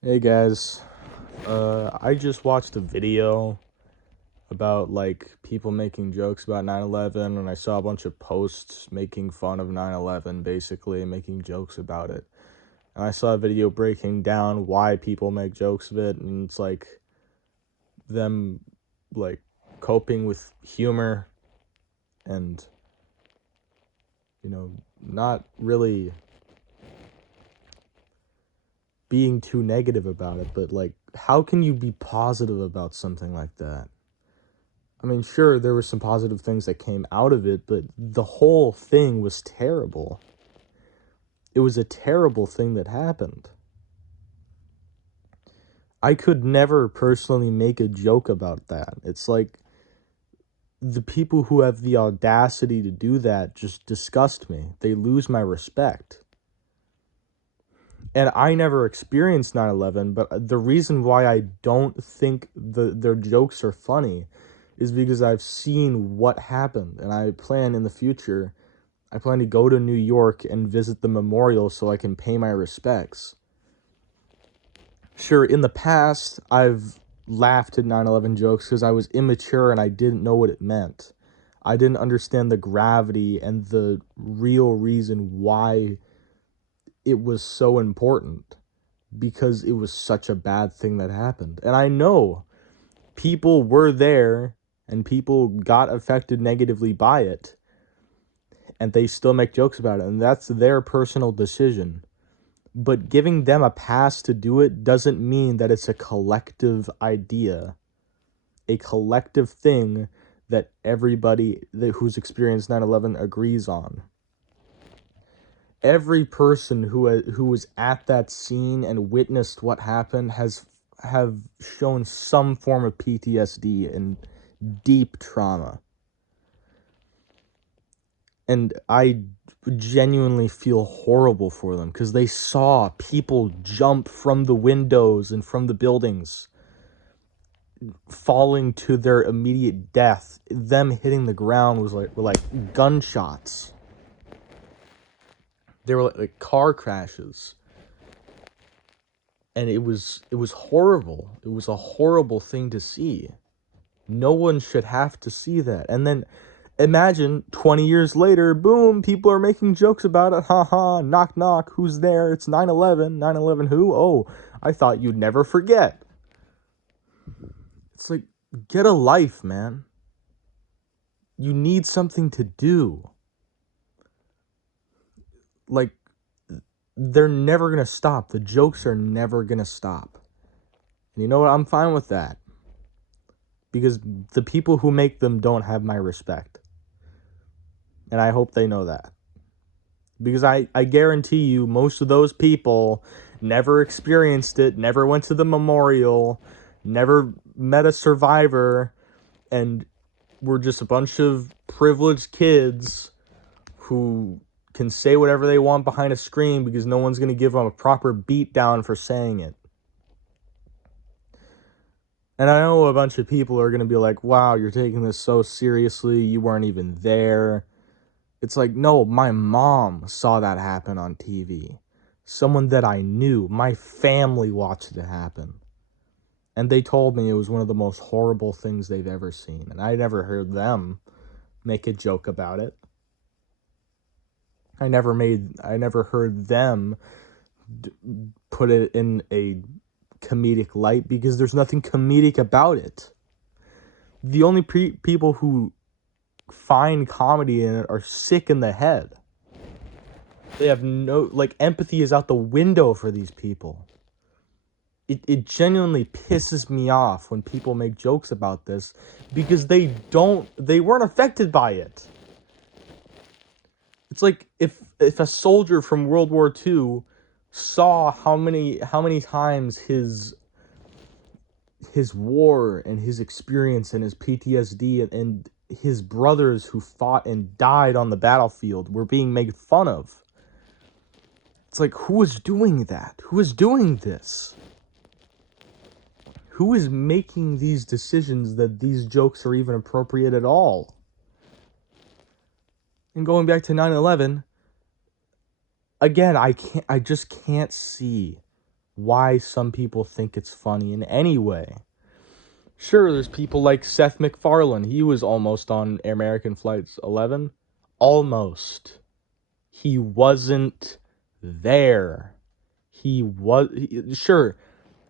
Hey guys, I just watched a video about like people making jokes about 9/11, and I saw a bunch of posts making fun of 9/11, basically making jokes about it. And I saw a video breaking down why people make jokes of it, and it's like them like coping with humor and not really being too negative about it, but like how can you be positive about something like that? I mean, sure, there were some positive things that came out of it, but the whole thing was terrible. It was a terrible thing that happened. I could never personally make a joke about that. It's like the people who have the audacity to do that just disgust me. They lose my respect. And I never experienced 9/11, but the reason why I don't think their jokes are funny is because I've seen what happened, and I plan in the future I plan to go to New York and visit the memorial so I can pay my respects. Sure, in the past, I've laughed at 9/11 jokes because I was immature and I didn't know what it meant. I didn't understand the gravity and the real reason why it was so important, because it was such a bad thing that happened. And I know people were there and people got affected negatively by it, and they still make jokes about it, and that's their personal decision. But giving them a pass to do it doesn't mean that it's a collective idea, a collective thing that everybody who's experienced 9/11 agrees on. Every person who was at that scene and witnessed what happened have shown some form of PTSD and deep trauma. And I genuinely feel horrible for them because they saw people jump from the windows and from the buildings, falling to their immediate death. Them hitting the ground were like gunshots. They were like car crashes. And it was horrible. It was a horrible thing to see. No one should have to see that. And then imagine 20 years later, boom, people are making jokes about it. Ha ha, knock knock, who's there? It's 9/11. 9/11 who? Oh, I thought you'd never forget. It's like, get a life, man. You need something to do. Like, they're never going to stop. The jokes are never going to stop. And you know what? I'm fine with that. Because the people who make them don't have my respect. And I hope they know that. Because I guarantee you, most of those people never experienced it, never went to the memorial, never met a survivor, and were just a bunch of privileged kids who can say whatever they want behind a screen because no one's going to give them a proper beat down for saying it. And I know a bunch of people are going to be like, wow, you're taking this so seriously. You weren't even there. It's like, no, my mom saw that happen on TV. Someone that I knew, my family watched it happen. And they told me it was one of the most horrible things they've ever seen. And I never heard them make a joke about it. I never heard them put it in a comedic light because there's nothing comedic about it. The only people who find comedy in it are sick in the head. They have no, like, empathy is out the window for these people. It genuinely pisses me off when people make jokes about this because they weren't affected by it. It's like if a soldier from World War II saw how many times his war and his experience and his PTSD and his brothers who fought and died on the battlefield were being made fun of. It's like, who is doing that? Who is doing this? Who is making these decisions that these jokes are even appropriate at all? And going back to 9/11, again, I just can't see why some people think it's funny in any way. Sure, there's people like Seth MacFarlane. He was almost on American Flight 11. Almost. He wasn't there. Sure,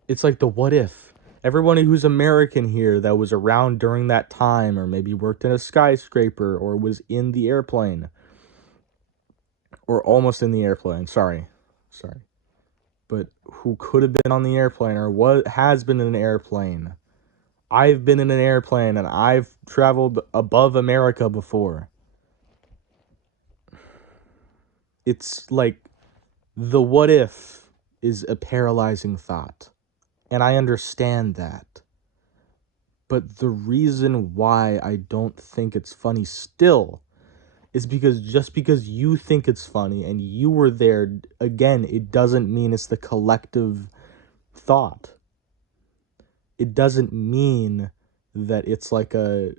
it's like the what if. Everyone who's American here that was around during that time, or maybe worked in a skyscraper, or was in the airplane, or almost in the airplane, sorry. But who could have been on the airplane, or what has been in an airplane. I've been in an airplane, and I've traveled above America before. It's like, the what if is a paralyzing thought. And I understand that. But the reason why I don't think it's funny still is because just because you think it's funny and you were there, again, it doesn't mean it's the collective thought. It doesn't mean that it's like and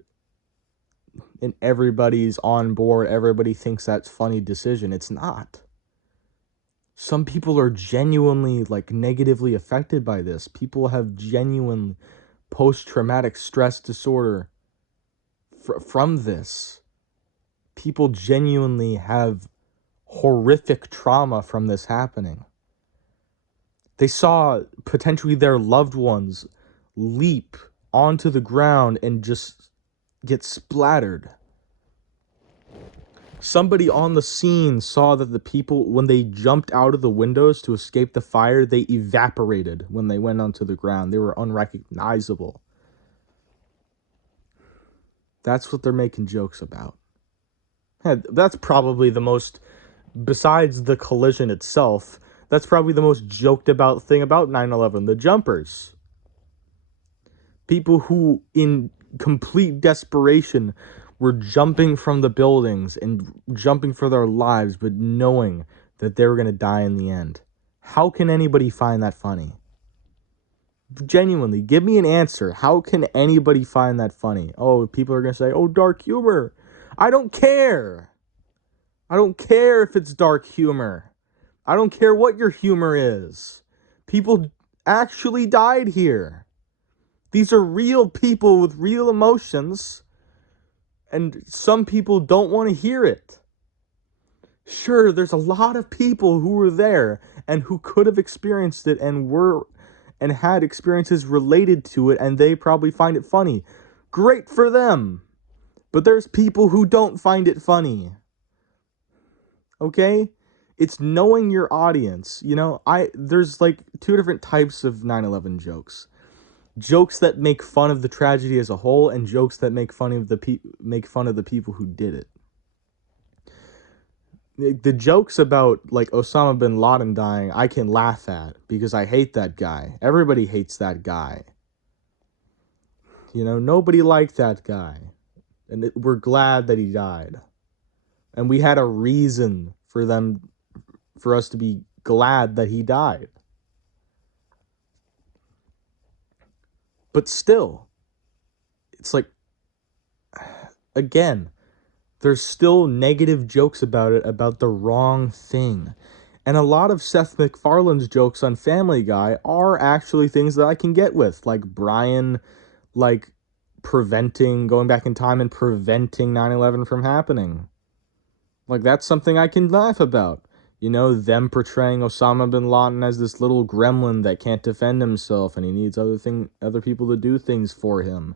everybody's on board, everybody thinks that's funny decision. It's not. Some people are genuinely like negatively affected by this. People have genuine post-traumatic stress disorder from this. People genuinely have horrific trauma from this happening. They saw potentially their loved ones leap onto the ground and just get splattered. Somebody on the scene saw that the people, when they jumped out of the windows to escape the fire, they evaporated when they went onto the ground. They were unrecognizable. That's what they're making jokes about. That's probably the most, besides the collision itself, that's probably the most joked about thing about 9/11, the jumpers. People who, in complete desperation, were jumping from the buildings and jumping for their lives, but knowing that they were going to die in the end. How can anybody find that funny? Genuinely, give me an answer. How can anybody find that funny? Oh, people are going to say, oh, dark humor. I don't care. I don't care if it's dark humor. I don't care what your humor is. People actually died here. These are real people with real emotions, and some people don't want to hear it. Sure, there's a lot of people who were there and who could have experienced it and had experiences related to it, and they probably find it funny. Great for them. But there's people who don't find it funny. Okay? It's knowing your audience. There's like two different types of 9/11 jokes. Jokes that make fun of the tragedy as a whole, and jokes that make fun of the people who did it. The jokes about like Osama bin Laden dying, I can laugh at because I hate that guy. Everybody hates that guy. Nobody liked that guy. And we're glad that he died. And we had a reason for us to be glad that he died. But still, it's like, again, there's still negative jokes about it, about the wrong thing. And a lot of Seth MacFarlane's jokes on Family Guy are actually things that I can get with. Like Brian, like, going back in time and preventing 9/11 from happening. Like, that's something I can laugh about. Them portraying Osama bin Laden as this little gremlin that can't defend himself and he needs other people to do things for him.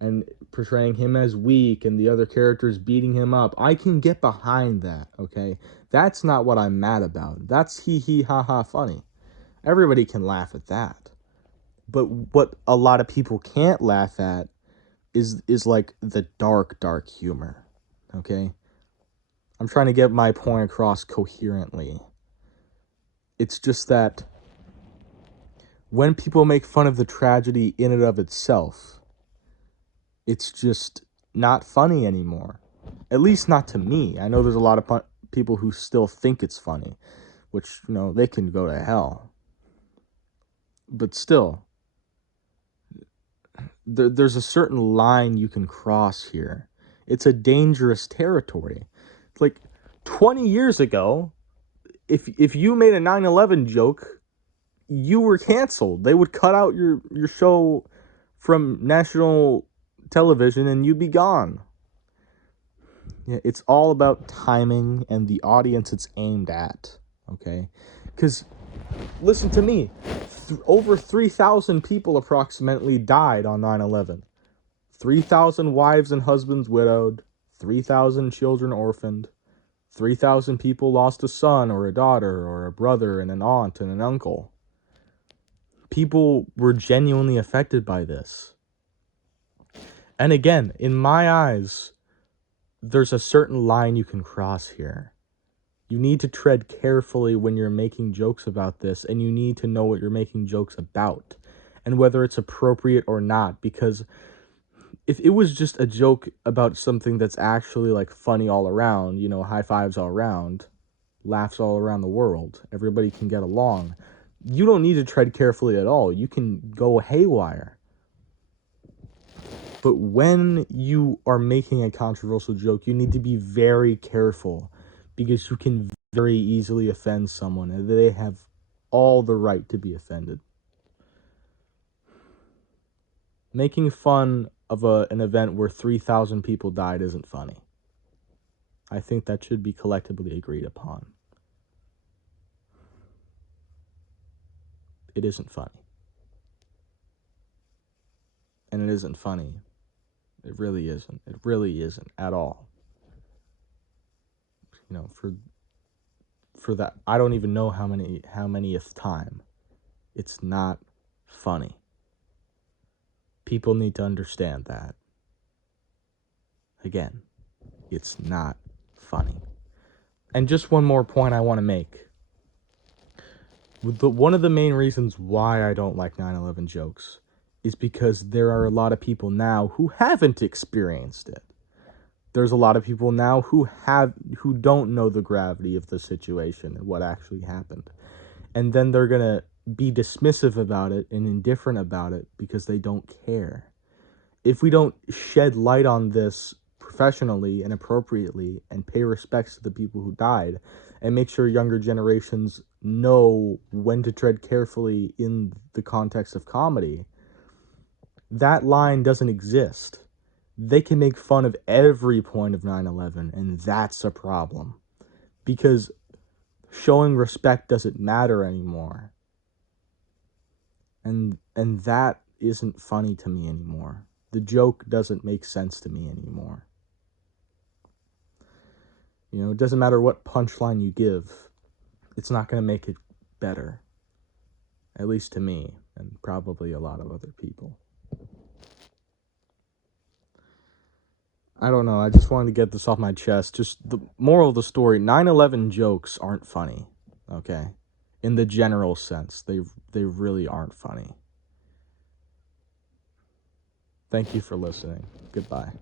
And portraying him as weak and the other characters beating him up. I can get behind that, okay? That's not what I'm mad about. That's hee ha ha funny. Everybody can laugh at that. But what a lot of people can't laugh at is like the dark humor, okay? I'm trying to get my point across coherently. It's just that when people make fun of the tragedy in and of itself, it's just not funny anymore. At least not to me. I know there's a lot of people who still think it's funny, which, they can go to hell. But still, there's a certain line you can cross here. It's a dangerous territory. Like 20 years ago, if you made a 9/11 joke, you were canceled. They would cut out your show from national television and you'd be gone. Yeah, it's all about timing and the audience it's aimed at, okay? Because, listen to me, over 3,000 people approximately died on 9/11. 3,000 wives and husbands widowed, 3,000 children orphaned, 3,000 people lost a son or a daughter or a brother and an aunt and an uncle. People were genuinely affected by this. And again, in my eyes, there's a certain line you can cross here. You need to tread carefully when you're making jokes about this, and you need to know what you're making jokes about and whether it's appropriate or not, because if it was just a joke about something that's actually like funny all around, you know, high fives all around, laughs all around the world, everybody can get along, you don't need to tread carefully at all. You can go haywire. But when you are making a controversial joke, you need to be very careful because you can very easily offend someone and they have all the right to be offended. Making fun of an event where 3,000 people died isn't funny. I think that should be collectively agreed upon. It isn't funny. And it isn't funny. It really isn't. It really isn't at all. You know, for that, I don't even know how manyth time. It's not funny. People need to understand that. Again, it's not funny. And just one more point I want to make. One of the main reasons why I don't like 9/11 jokes is because there are a lot of people now who haven't experienced it. There's a lot of people now who don't know the gravity of the situation and what actually happened. And then they're going to be dismissive about it and indifferent about it because they don't care. If we don't shed light on this professionally and appropriately and pay respects to the people who died and make sure younger generations know when to tread carefully in the context of comedy, that line doesn't exist. They can make fun of every point of 9/11, and that's a problem. Because showing respect doesn't matter anymore. And that isn't funny to me anymore. The joke doesn't make sense to me anymore. You know, it doesn't matter what punchline you give. It's not going to make it better. At least to me, and probably a lot of other people. I don't know, I just wanted to get this off my chest. Just the moral of the story, 9/11 jokes aren't funny, okay? In the general sense, they really aren't funny. Thank you for listening. Goodbye.